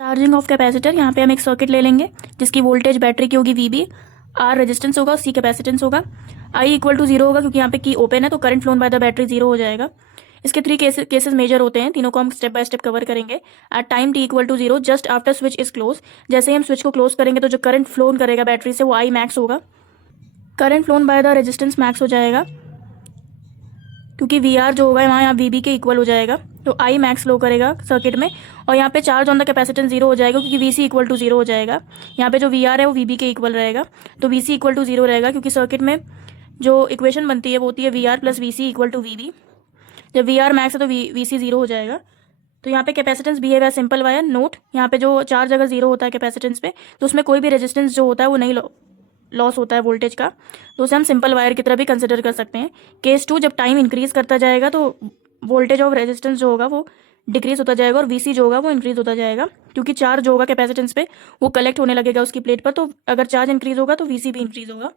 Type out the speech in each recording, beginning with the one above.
Charging of capacitor, यहाँ पे हम एक सर्किट ले लेंगे जिसकी वोल्टेज बैटरी की होगी वीबी, आर रेजिस्टेंस होगा, सी कैपेसिटेंस होगा, आई इक्वल टू जीरो होगा क्योंकि यहाँ पे की ओपन है तो current phloem by the battery zero हो जाएगा। इसके थ्री केसेस मेजर होते हैं, तीनों को हम स्टेप बाय स्टेप कवर करेंगे। At time T equal to zero, just after switch is close, जैसे ही हम स्विच को क्लोज करेंगे तो जो करंट फ्लोन करेगा बैटरी से वो आई मैक्स होगा। Current phloem by the resistance max हो जाएगा क्योंकि वी आर जो होगा यहाँ वी बी के इक्वल हो जाएगा, तो आई मैक्स फ्लो करेगा सर्किट में। और यहाँ पे charge on the capacitance zero हो जाएगा क्योंकि V C equal to zero हो जाएगा। यहाँ पे जो वी आर है वो वी बी के इक्वल रहेगा, तो V C equal to zero रहेगा क्योंकि सर्किट में जो इक्वेशन बनती है वो होती है V R plus V C equal to V B. जब वी आर मैक्स है तो वी सी जीरो हो जाएगा। तो यहाँ पे capacitance behave as simple wire. Note, यहाँ पे जो चार्ज अगर जीरो होता है कैपेसिटेंस पे तो उसमें कोई भी रेजिस्टेंस जो होता है वो नहीं लॉस होता है वोल्टेज का, तो उसे हम सिंपल वायर की तरह भी कंसिडर कर सकते हैं। केस टू, जब टाइम इंक्रीज करता जाएगा तो वोल्टेज ऑफ रेजिस्टेंस जो होगा वो डिक्रीज होता जाएगा और वीसी जो होगा वो इंक्रीज होता जाएगा क्योंकि चार्ज जो होगा कैपेसिटेंस पे वो कलेक्ट होने लगेगा उसकी प्लेट पर, तो अगर चार्ज इंक्रीज होगा तो वीसी भी इंक्रीज होगा।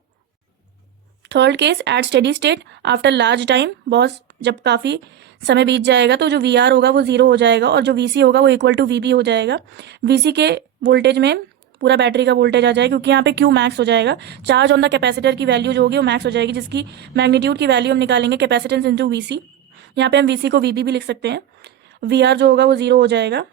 Third case, at steady state after large time, बहुत जब काफ़ी समय बीत जाएगा तो जो वी आर होगा वो जीरो हो जाएगा और जो वी सी होगा वो इक्वल टू वी बी हो जाएगा। वी सी के वोल्टेज में पूरा बैटरी का वोल्टेज आ जाएगा क्योंकि यहाँ पे क्यू मैक्स हो जाएगा। चार्ज ऑन द कैपेसिटर की वैल्यू जो होगी वो मैक्स हो जाएगी, जिसकी मैग्नीट्यूड की वैल्यू हम निकालेंगे कैपेसिटेंस इंटू वी सी। यहाँ पे हम वी सी को वी बी भी लिख सकते हैं। वी आर जो होगा वो जीरो हो जाएगा,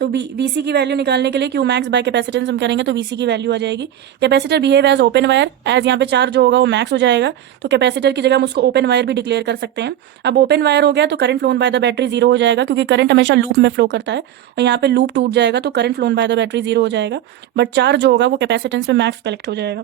तो वी सी की वैल्यू निकालने के लिए क्यू मैक्स बाय कैपेसिटेंस हम करेंगे तो वी सी की वैल्यू आ जाएगी। Capacitor behave as open wire, as यहाँ पे चार्ज जो होगा वो मैक्स हो जाएगा तो कैपेसिटर की जगह हम उसको ओपन वायर भी डिक्लेयर कर सकते हैं। अब ओपन वायर हो गया तो current phloem by the battery zero हो जाएगा क्योंकि करंट हमेशा लूप में फ्लो करता है और यहाँ पे लूप टूट जाएगा तो current phloem by the battery zero हो जाएगा, बट चार्ज जो होगा वो कैपेसिटेंस में मैक्स कलेक्ट हो जाएगा।